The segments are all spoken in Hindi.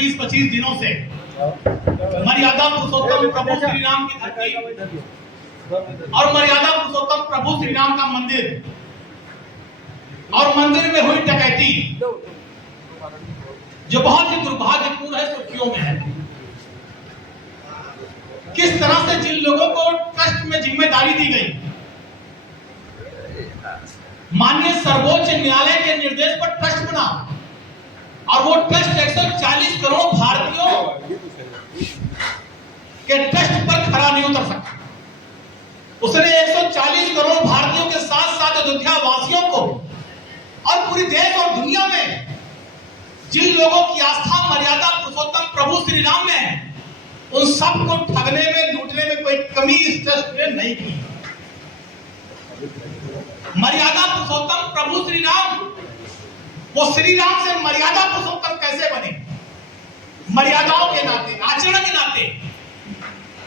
20-25 दिनों से मर्यादा पुरुषोत्तम प्रभु श्री राम की धरती और मर्यादा पुरुषोत्तम प्रभु श्री राम का मंदिर और मंदिर में हुई डकैती जो बहुत ही दुर्भाग्यपूर्ण है, सुर्खियों में है। किस तरह से जिन लोगों को ट्रस्ट में जिम्मेदारी दी गई, माननीय सर्वोच्च न्यायालय के निर्देश पर ट्रस्ट बना और वो ट्रस्ट 140 करोड़ भारतीयों के ट्रस्ट पर खरा नहीं उतर सकता। उसने 140 करोड़ भारतीयों के साथ साथ अयोध्या वासियों को और पूरी देश और दुनिया में जिन लोगों की आस्था मर्यादा पुरुषोत्तम प्रभु श्री राम में है, उन सबको ठगने में लूटने में कोई कमी इस ट्रस्ट ने नहीं की। मर्यादा पुरुषोत्तम प्रभु श्री राम, वो श्री राम से मर्यादा पुरुषोत्तम कैसे बने? मर्यादाओं के नाते, आचरण के नाते।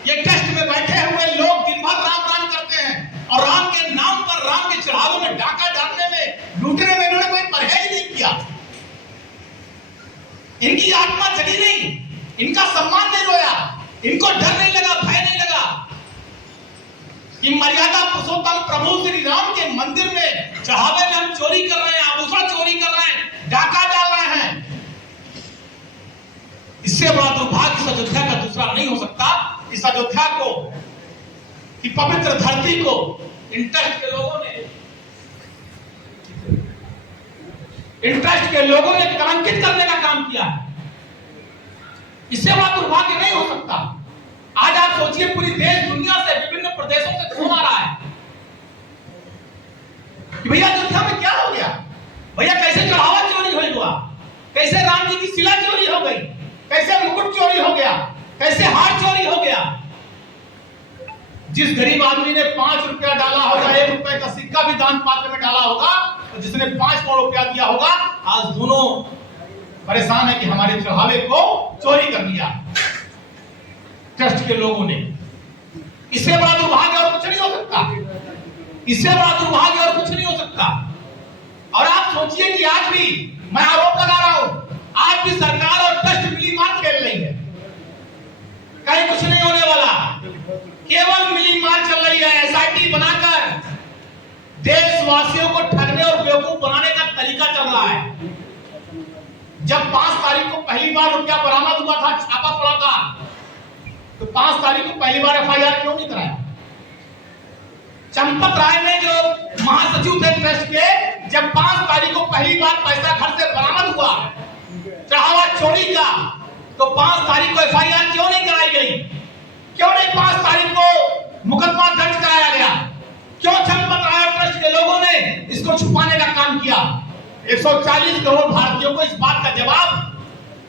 ये ट्रस्ट में बैठे हुए लोग दिन भर राम राम करते हैं और राम के नाम पर, राम के चढ़ावे में डाका डालने में, लूटने में इन्होंने कोई परहेज नहीं किया। इनकी आत्मा जगी नहीं, इनका सम्मान नहीं रोया, इनको डर नहीं लगा, भय नहीं लगा कि मर्यादा पुरुषोत्तम प्रभु श्री राम के मंदिर में चढ़ावे में हम चोरी कर रहे हैं, आभूषण चोरी कर रहे हैं, डाका डाल रहे हैं। इससे बड़ा दुर्भाग्य इस अयोध्या का दूसरा नहीं हो सकता। इस अयोध्या को, कि पवित्र धरती को इन ट्रस्ट के लोगों ने कलंकित करने का काम किया है। इससे बड़ा दुर्भाग्य नहीं हो सकता। आज आप सोचिए, पूरी देश दुनिया से, विभिन्न प्रदेशों से फोन आ रहा है कि भैया अयोध्या में क्या हो गया, भैया कैसे चढ़ावा चोरी हुआ, कैसे राम जी की शिला चोरी हो गई, कैसे मुकुट चोरी हो गया, कैसे हार चोरी हो गया। जिस गरीब आदमी ने 5 रुपया डाला होगा, 1 रुपए का सिक्का भी दान पात्र में डाला होगा, और जिसने 5 करोड़ रुपया दिया होगा, आज दोनों परेशान है कि हमारे चढ़ावे को चोरी कर लिया ट्रस्ट के लोगों ने। इससे बड़ा दुर्भाग्य और कुछ नहीं हो सकता। इससे बड़ा दुर्भाग्य और कुछ नहीं हो सकता। और आप सोचिए कि आज भी मैं आरोप लगा रहा हूं, आज भी सरकार और ट्रस्ट मिली मार खेल रही है। कहीं कुछ नहीं होने वाला, केवल मिली मार चल रही है। एसआईटी बनाकर देशवासियों को ठगने और बेवकूफ बनाने का तरीका चल रहा है। जब 5 तारीख को पहली बार रुपया बरामद हुआ था, छापा पड़ा था, तो 5 तारीख को पहली बार एफआईआर क्यों नहीं कराया? चंपत राय ने, जो महासचिव थे ट्रस्ट के, जब 5 तारीख को पहली बार पैसा घर से बरामद हुआ चढ़ावा चोरी का, तो 5 तारीख को एफआईआर क्यों नहीं कराई गई? क्यों नहीं 5 तारीख को मुकदमा दर्ज कराया गया? क्यों चंपत राय ट्रस्ट के लोगों ने इसको छुपाने का काम किया? 140 करोड़ भारतीयों को इस बात का जवाब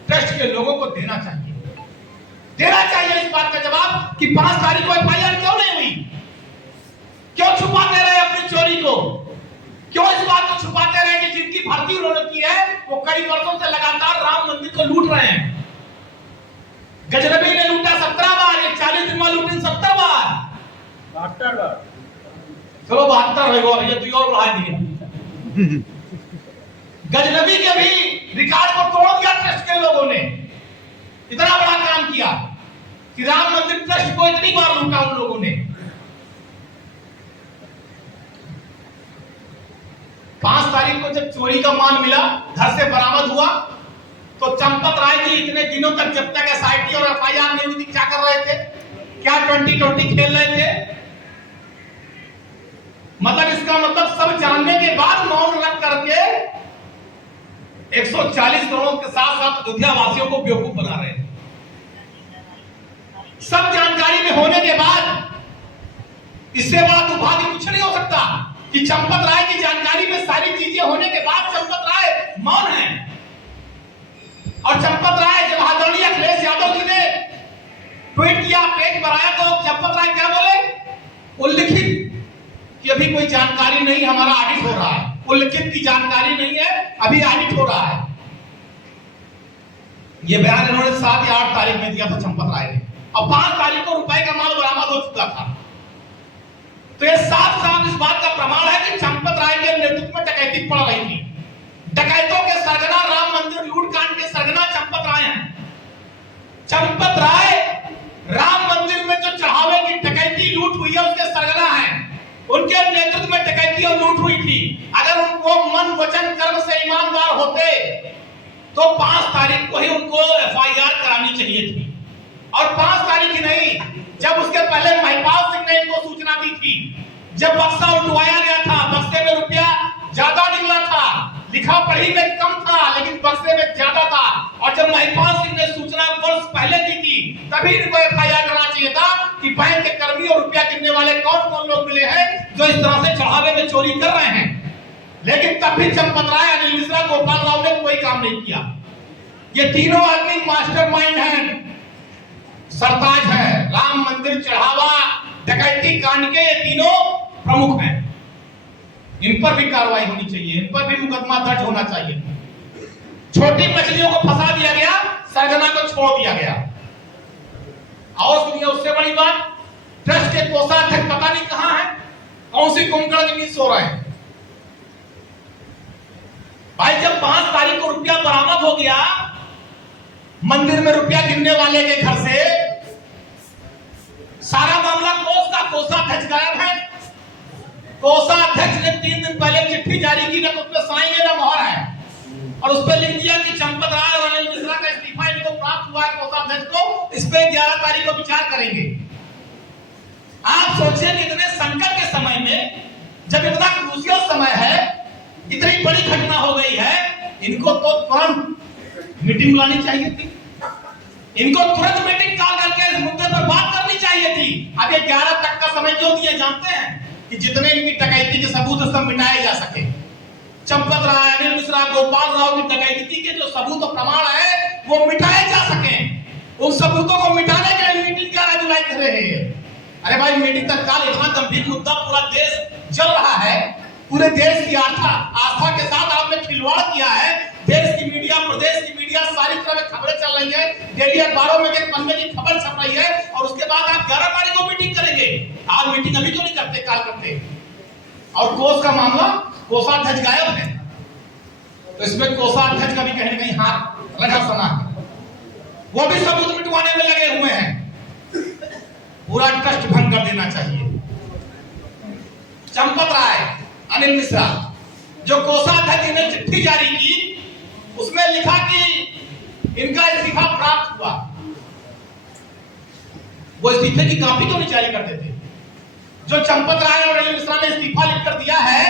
ट्रस्ट के लोगों को देना चाहिए। इस बात का जवाब कि 5 तारीख को एफआईआर क्यों नहीं हुई? क्यों छुपाते रहे अपनी चोरी को? क्यों इस बात को छुपाते रहे कि जिनकी भर्ती उन्होंने की है वो कई वर्षों से लगातार राम मंदिर को लूट रहे हैं? गजनबी ने लूटा 17 बार, ये 40 दिन में लूटे 70 बार, 72 बार, चलो 72 हो गया, ये 2 और बढ़ा दिया। गजनबी के भी रिकॉर्ड को तोड़ दिया ट्रस्ट के लोगों ने। इतना बड़ा काम किया कि राम मंदिर ट्रस्ट को इतनी बार लूटा उन लोगों ने। 5 तारीख को जब चोरी का माल मिला, घर से बरामद हुआ, तो चंपत राय जी इतने दिनों तक, जब तक एसआईटी और एफआईआर नहीं हुई, क्या कर रहे थे? क्या 2020 खेल रहे थे? मतलब इसका मतलब सब जानने के बाद मौन रख करके 140 करोड़ के साथ साथ अयोध्या वासियों को बेवकूफ बना रहे हैं। सब जानकारी में होने के बाद इससे बड़ा दुर्भाग्य कुछ नहीं हो सकता कि चंपत राय की जानकारी में सारी चीजें होने के बाद चंपत राय मौन है। और चंपत राय, जब आदरणीय अखिलेश यादव जी ने ट्वीट किया, पेज बनाया, तो चंपत राय क्या बोले? उल्लिखित कि अभी कोई जानकारी नहीं, हमारा ऑडिट हो रहा है। उल्लिखित की जानकारी नहीं है, अभी ऑडिट हो रहा है। ये बयान इन्होंने 7 या 8 तारीख में दिया था चंपत राय ने, और 5 तारीख को रुपए का माल बरामद हो चुका था। तो ये साफ साफ इस बात का प्रमाण है कि चंपत राय के नेतृत्व में डकैती पड़ रही थी। डकैतों के सरगना, राम मंदिर लूट कांड के सरगना चंपत राय हैं। चंपत राय राम मंदिर में जो चढ़ावे की डकैती लूट हुई है उसके सरगना है। उनके नेतृत्व में डकैती और लूट हुई थी। अगर उनको मन वचन कर्म से ईमानदार होते तो 5 तारीख को ही उनको एफआईआर करानी चाहिए थी, और 5 तारीख ही नहीं, जब उसके पहले महिपाल सिंह ने इनको सूचना दी थी। जब बक्सा उठवाया गया था, बक्से में रुपया ज्यादा निकला था, लिखा पढ़ी में कम था लेकिन बक्से में ज्यादा था, और जब महिपाल सिंह ने सूचना वर्ष पहले दी थी तभी इनको एफआईआर करना चाहिए था कि बैंक के कर्मी और रुपया गिनने वाले कौन कौन लोग मिले हैं जो इस तरह से चढ़ावे में चोरी कर रहे हैं। लेकिन तब भी चंपत राय, अनिल मिश्रा, गोपाल राव ने कोई काम नहीं किया। ये तीनों आदमी मास्टरमाइंड हैं, सरताज है। राम मंदिर चढ़ावा डकैती कांड के ये तीनों प्रमुख हैं। इन पर भी कार्रवाई होनी चाहिए, इन पर भी मुकदमा दर्ज होना चाहिए। छोटी मछलियों को फंसा दिया गया, सरगना को छोड़ दिया गया। और सुनिए उससे बड़ी बात, ट्रस्ट के कोषाध्यक्ष पता नहीं कहां है, कौन सी कुंभकर्ण के नीचे सो रहे हैं। भाई जब 5 तारीख को रुपया बरामद हो गया मंदिर में रुपया गिनने वाले के घर से, सारा मामला कोषाध्यक्ष गायब है। कोषाध्यक्ष ने 3 दिन पहले चिट्ठी जारी की, ना तो उसमें साइन है ना मोहर है, और उस पर लिख दिया कि चंपत राय और अनिल मिश्रा का इस्तीफा इनको प्राप्त हुआ है कोषाध्यक्ष को, इस पे 11 तारीख को विचार करेंगे। आप सोचिए कि इतने संकट के समय में, जब इतना क्रूशियल समय है, इतनी बड़ी घटना हो गई है, इनको तो तुरंत मीटिंग बुलानी चाहिए थी, इनको तुरंत मीटिंग कॉल करके इस मुद्दे पर बात करनी चाहिए थी। अब ये 11 तक का समय क्यों दिया जानते हैं? कि जितने इनकी डकैती के सबूत सब मिटाए जा सके। चंपत राय, अनिल मिश्रा, गोपाल राव की डकैती के जो सबूत और प्रमाण है वो मिटाए जा सके। उन सबूतों को मिटाने के लिए मीटिंग 11 जुलाई कर रहे हैं। अरे भाई मीटिंग तत्काल, इतना गंभीर मुद्दा, पूरा देश जल रहा है, पूरे देश की आस्था के साथ आपने खिलवाड़ किया है। देश की मीडिया, प्रदेश की मीडिया, सारी तरह में खबरें चल रही है, डेली अखबारों में एक पन्ने की खबर छप रही है, और उसके बाद आप 11 तारीख को मीटिंग करेंगे। आज मीटिंग अभी क्यों नहीं करते, कॉल करते? और कोष का मामला, कोषाध्यक्ष गायब है, तो इसमें कोषाध्यक्ष का भी कहीं ना कहीं हाथ लगा सना है। वो भी सबूत मिटवाने में लगे हुए हैं। पूरा ट्रस्ट भंग कर देना चाहिए। चंपत राय, अनिल मिश्रा, जो कोषाध्यक्ष ने चिट्ठी जारी की उसमें लिखा कि इनका इस्तीफा प्राप्त हुआ, वो इस्तीफे की कॉपी क्यों नहीं जारी कर देते? जो चंपत राय और अनिल मिश्रा ने इस्तीफा लिखकर दिया है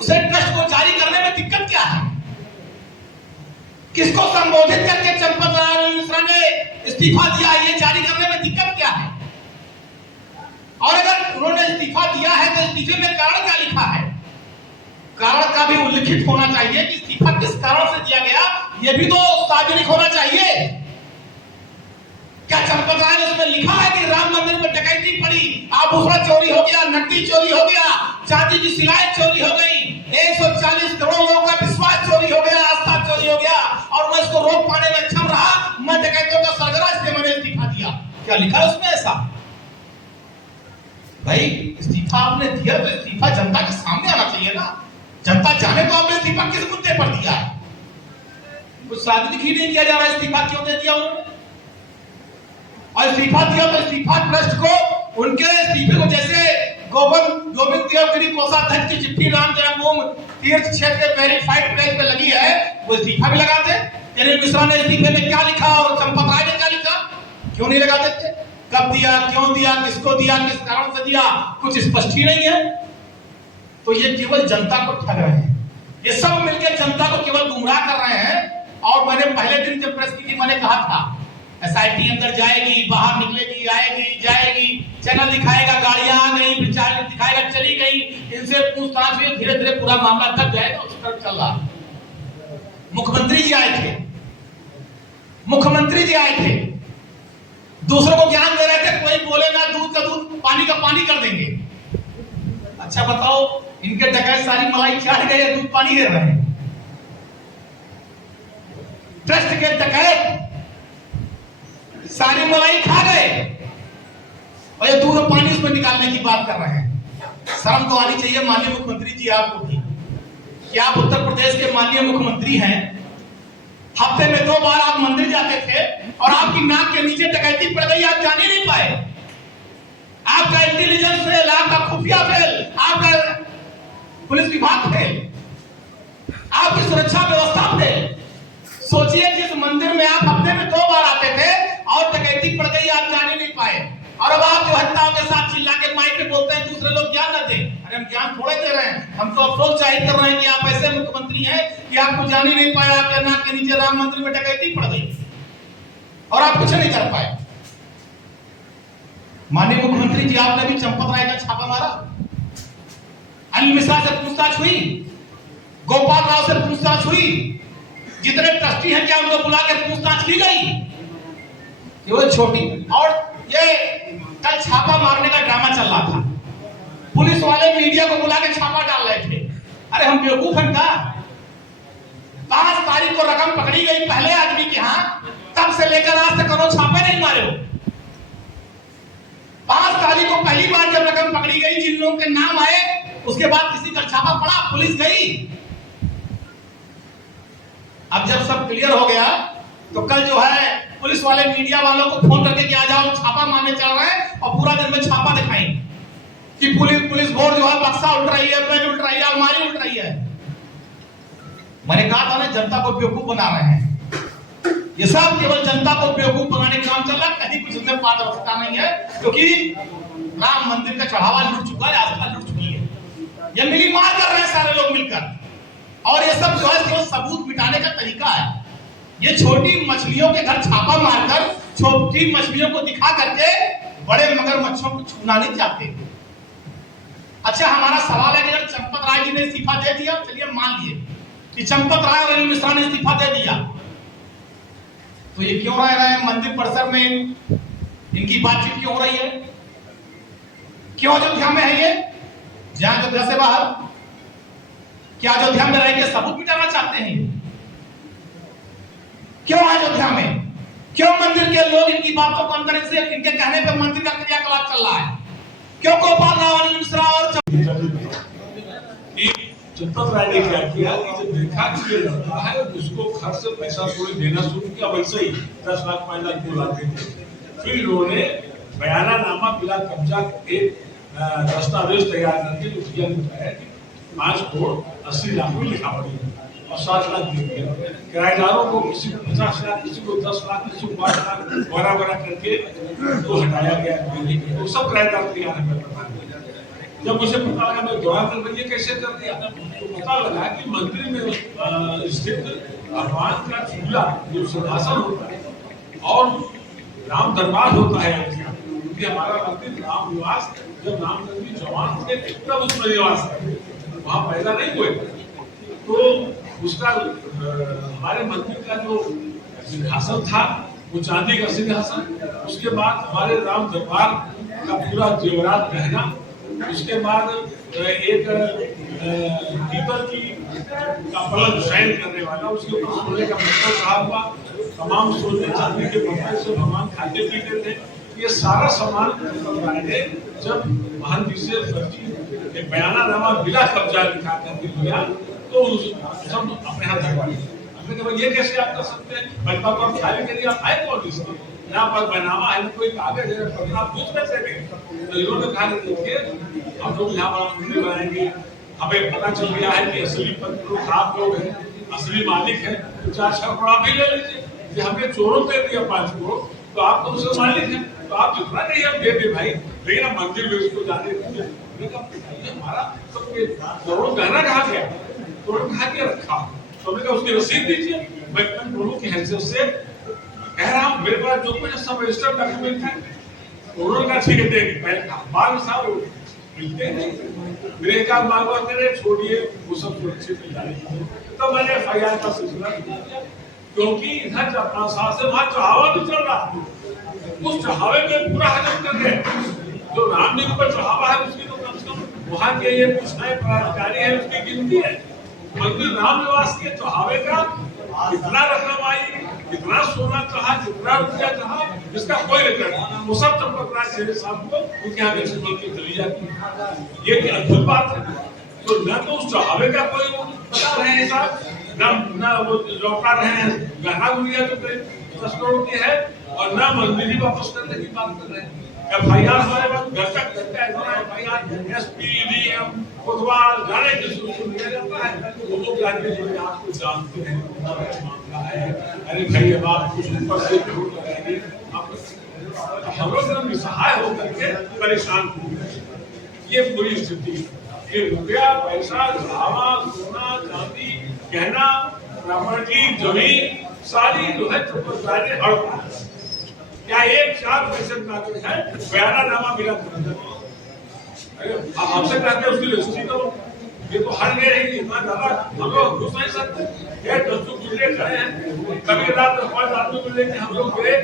उसे ट्रस्ट को जारी करने में दिक्कत क्या है? किसको संबोधित करके चंपत राय और अनिल मिश्रा ने इस्तीफा दिया, ये जारी करने में दिक्कत क्या है? और अगर उन्होंने इस्तीफा दिया है तो इस्तीफे में कारण क्या लिखा है? कारण का भी उल्लिखित होना चाहिए कि इस्तीफा किस कारण से दिया गया, यह भी तो सार्वजनिक होना चाहिए। क्या चंपत राय ने उसमें लिखा है कि राम मंदिर में डकैती पड़ी, आभूषण चोरी हो गया, नकदी चोरी हो गया, चांदी की सिलाई चोरी हो गई, 140 करोड़ लोगों का विश्वास चोरी हो गया, आस्था चोरी हो गया, और मैं इसको रोक पाने में अक्षम रहा, मैं डकैतों का सरगना, इसलिए मैंने इस्तीफा दिया? क्या लिखा है उसमें ऐसा? भाई इस्तीफा आपने दिया तो इस्तीफा जनता के सामने आना चाहिए ना। जनता जाने तो आपने इस्तीफा किस मुद्दे पर दिया है? कुछ सार्वजनिक ही नहीं किया जा रहा है, इस्तीफा क्यों दे दिया उन्होंने? और इस्तीफा दिया तो इस्तीफा ट्रस्ट को, उनके इस्तीफे को, जैसे गोविंद देवगिरी कोषाध्यक्ष की चिट्ठी राम जन्मभूमि तीर्थ क्षेत्र के वेरीफाइड पेज पे लगी है, वो इस्तीफा भी लगाते। अनिल मिश्रा ने इस्तीफे में क्या लिखा और चंपत राय ने क्या लिखा, क्यों नहीं लगा देते? कब दिया, क्यों दिया, किसको दिया, किस कारण से दिया, कुछ स्पष्ट ही नहीं है। तो ये केवल जनता को ठग रहे हैं, ये सब मिलकर जनता को केवल गुमराह कर रहे हैं। और मैंने पहले दिन जब प्रेस की थी मैंने कहा था एसआईटी अंदर जाएगी, बाहर निकलेगी, आएगी, जाएगी, चैनल दिखाएगा, गाड़ियां आ गई, प्रचार दिखाएगा, चली गई, इनसे पूछताछ हुई, धीरे धीरे पूरा मामला दब जाएगा, उस तरफ चल रहा। मुख्यमंत्री जी आए थे, मुख्यमंत्री जी आए थे, दूसरों को ज्ञान दे रहे थे, कोई बोले ना दूध का दूध, पानी का पानी कर देंगे। अच्छा बताओ, इनके डकैत सारी मलाई चाट गए, दूध पानी दे रहे हैं। ट्रस्ट के डकैत सारी मलाई खा गए और ये दूध और पानी उसमें निकालने की बात कर रहे हैं। शर्म तो आनी चाहिए माननीय मुख्यमंत्री जी आपको भी, कि आप उत्तर प्रदेश के माननीय मुख्यमंत्री हैं। हफ्ते में 2 बार आप मंदिर जाते थे और आप आपकी नाक के नीचे डकैती पड़ गई, आप जान ही नहीं पाए। आपका इंटेलिजेंस फेल, आपका खुफिया फेल, आपका पुलिस विभाग फेल, आपकी सुरक्षा व्यवस्था फेल। सोचिए जिस मंदिर में आप हफ्ते में 2 बार आते थे और डकैती पड़ गई, आप जान ही नहीं पाए, और अब आप जो हत्याओं के साथ चिल्ला के माइक पे बोलते हैं दूसरे लोग ज्ञान न दें। अरे हम ज्ञान थोड़े दे रहे हैं, हम तो अफसोस जाहिर कर रहे हैं कि आप ऐसे मुख्यमंत्री हैं कि आपको जान ही नहीं पाया, आपके नाक के नीचे राम मंदिर में डकैती पड़ गई और आप कुछ नहीं कर पाए। माननीय मुख्यमंत्री जी, आपने भी चंपत राय का छापा मारा, अनिल मिश्रा से पूछताछ हुई, गोपाल राव से पूछताछ हुई, जितने ट्रस्टी हैं क्या उनको बुला के पूछताछ की गई? ये वो छोटी, और ये कल छापा मारने का ड्रामा चल रहा था, पुलिस वाले मीडिया को बुला के छापा डाल रहे थे। अरे हम बेवकूफ हैं क्या? 5 तारीख को रकम पकड़ी गई पहले आदमी के यहाँ, तब से लेकर आज तक कौन छापे नहीं मारे हो। 5 तारीख को पहली बार जब रकम पकड़ी गई, जिन लोगों के नाम आए, उसके बाद किसी का छापा पड़ा, पुलिस गई। अब जब सब क्लियर हो गया तो कल जो है पुलिस वाले मीडिया वालों को फोन करके कि आ जाओ छापा मारने चल रहे हैं, और पूरा दिन में छापा दिखाएंगे कि पुलिस बोर्ड जो है बक्सा उल्ट रही है, बेड उल्ट रही है, अलमारी उल्ट रही है। मैंने कहा था ना, जनता को बेवकूफ बना रहे हैं। ये सब केवल जनता को बेवकूफ बनाने का काम चल रहा है, कहीं कुछ उसमें पारदर्शिता नहीं है, क्योंकि राम मंदिर का चढ़ावा लुट चुका है, आस्था लुट चुकी है। ये मिली मार कर रहे हैं सारे लोग मिलकर, और ये सब जो है केवल सबूत मिटाने का तरीका है। ये छोटी मछलियों के घर छापा मारकर छोटी मछलियों को दिखा करके बड़े मगरमच्छों को छूना नहीं चाहते। अच्छा, हमारा सवाल है कि अगर चंपत राय जी ने इस्तीफा दे दिया, चलिए मान लिए कि चंपत राय और अनिल मिश्रा ने इस्तीफा दे दिया, तो ये क्यों रह रहे हैं मंदिर परिसर में? इनकी बातचीत क्यों हो रही है? क्यों अयोध्या में है ये? जहां अयोध्या से बाहर, क्या अयोध्या में रह के सबूत मिटाना चाहते हैं? क्यों अयोध्या में? क्यों मंदिर के लोग इनकी बातों को अंदर से, इनके कहने पर मंदिर का क्रियाकलाप चल रहा है? क्यों गोपाल राव, अनिल मिश्रा और चंपत राय ने क्या किया कि जब देखा कि ये लड़का है उसको घर से पैसा कोई देना शुरू किया, वैसे ही 10 लाख 5 लाख को लाते थे। फिर इन्होंने बयानानामा बिला कब्जा एक दस्तावेज तैयार करके मुखिया ने बताया कि 5 करोड़ 80 लाख में लिखा पड़ी और 7 लाख दे दिया। किराएदारों को किसी को 50 लाख, किसी को 10 लाख, किसी को 5 लाख बड़ा करके तो हटाया गया। वो सब किराएदार तैयार है। जब मुझे पता लगा, मैं दौरा कर ये कैसे कर दिया, तो पता लगा कि मंदिर में स्थित भगवान का चूल्हा जो सिंहासन होता है और राम दरबार होता है, क्योंकि हमारा मंदिर राम निवास, जब राम जी जवान थे तब उसमें निवास है, वहां पैदा नहीं हुए। तो उसका हमारे मंदिर का जो सिंहासन था वो चांदी का सिंहासन, उसके बाद हमारे राम दरबार का पूरा जेवरात गहना, उसके बाद एक पीतल की का पलंग शयन करने वाला, उसके ऊपर सोने का पत्थर चढ़ा हुआ, तमाम सोने चांदी के पत्थर से भगवान खाते पीते थे। ये सारा सामान जब महंत जी से फर्जी बयानानामा बिला कब्जा लिखा कर दिया तो सब अपने हाथ रखवा लिया। ये कैसे आप कर सकते हैं? बलपा पर खाली करिए, आप आए कौन इसके? यहाँ पर बनावा है, कोई कागज है, पत्र आप पूछ कैसे गए? तो इन्होंने कहा कि देखिए हम लोग यहाँ बड़ा मंदिर बनाएंगे, हमें पता चल गया है कि असली पत्र आप लोग हैं, असली मालिक है, तो 4-6 करोड़ आप ही ले लीजिए। हमने चोरों दे दिया 5 करोड़, तो आप तो उसके मालिक हैं, तो आप जितना नहीं हम दे दे भाई, लेकिन हम मंदिर में उसको जाने दीजिए। हमारा सबके करोड़ों गहना कहाँ गया? करोड़ कहाँ के रखा? तो हमने कहा उसकी रसीद दीजिए। मैं दोनों की हैसियत से कह रहा हूँ, मेरे पास जो कुछ सब रजिस्टर्ड डॉक्यूमेंट है, उन्होंने कहा ठीक है देंगे। पहले बाद में साहब मिलते नहीं, मेरे एक आध मांगवा करे छोड़िए, वो सब सुरक्षित मिल जाएगी। तो मैंने FIR का सिलसिला किया, क्योंकि इधर जब से वहां चढ़ावा भी चल रहा है, उस चढ़ावे में पूरा हजम कर रहे। जो राम जी के ऊपर चढ़ावा है उसकी तो कम से कम वहां के ये कुछ नए पदाधिकारी है उसकी गिनती है। मंदिर राम निवास के चढ़ावे का कितना रकम आई, कितना सोना चढ़ा, कितना रुपया चढ़ा, इसका कोई रिकॉर्ड नहीं। वो सब चंपत राय शेरे साहब को उनके यहाँ कैसे बोल के चली जाती, ये अद्भुत बात है। तो न तो उस चढ़ावे का कोई बता रहे हैं साहब, न वो लौटा रहे हैं, गहना गुड़िया जो 10 करोड़ की है, और ना मंजूरी वापस करने की बात कर रहे हैं। FIR हमारे पास घर तक करता है, FIR SP DM कोतवाल जाने की सूचना दिया जाता है, वो लोग जाके जो आपको जानते हैं मामला है, अरे भाई अब आप कुछ ऊपर से जरूर कराएंगे, हम लोग निसहाय होकर के परेशान हो गए। ये पूरी स्थिति कि रुपया पैसा गहना सोना चांदी गहना प्रॉपर्टी जमीन सारी जो है चौपटाने हड़प। क्या एक 4 पैसे कागज है बयानानामा मिला था? अरे आपसे कहते उसकी रजिस्ट्री करो, ये तो हर गए हैं इतना ज्यादा हम लोग घुस नहीं सकते। ये 10 मिले खड़े हैं, कभी रात 5 आदमी मिलेंगे हम लोग गए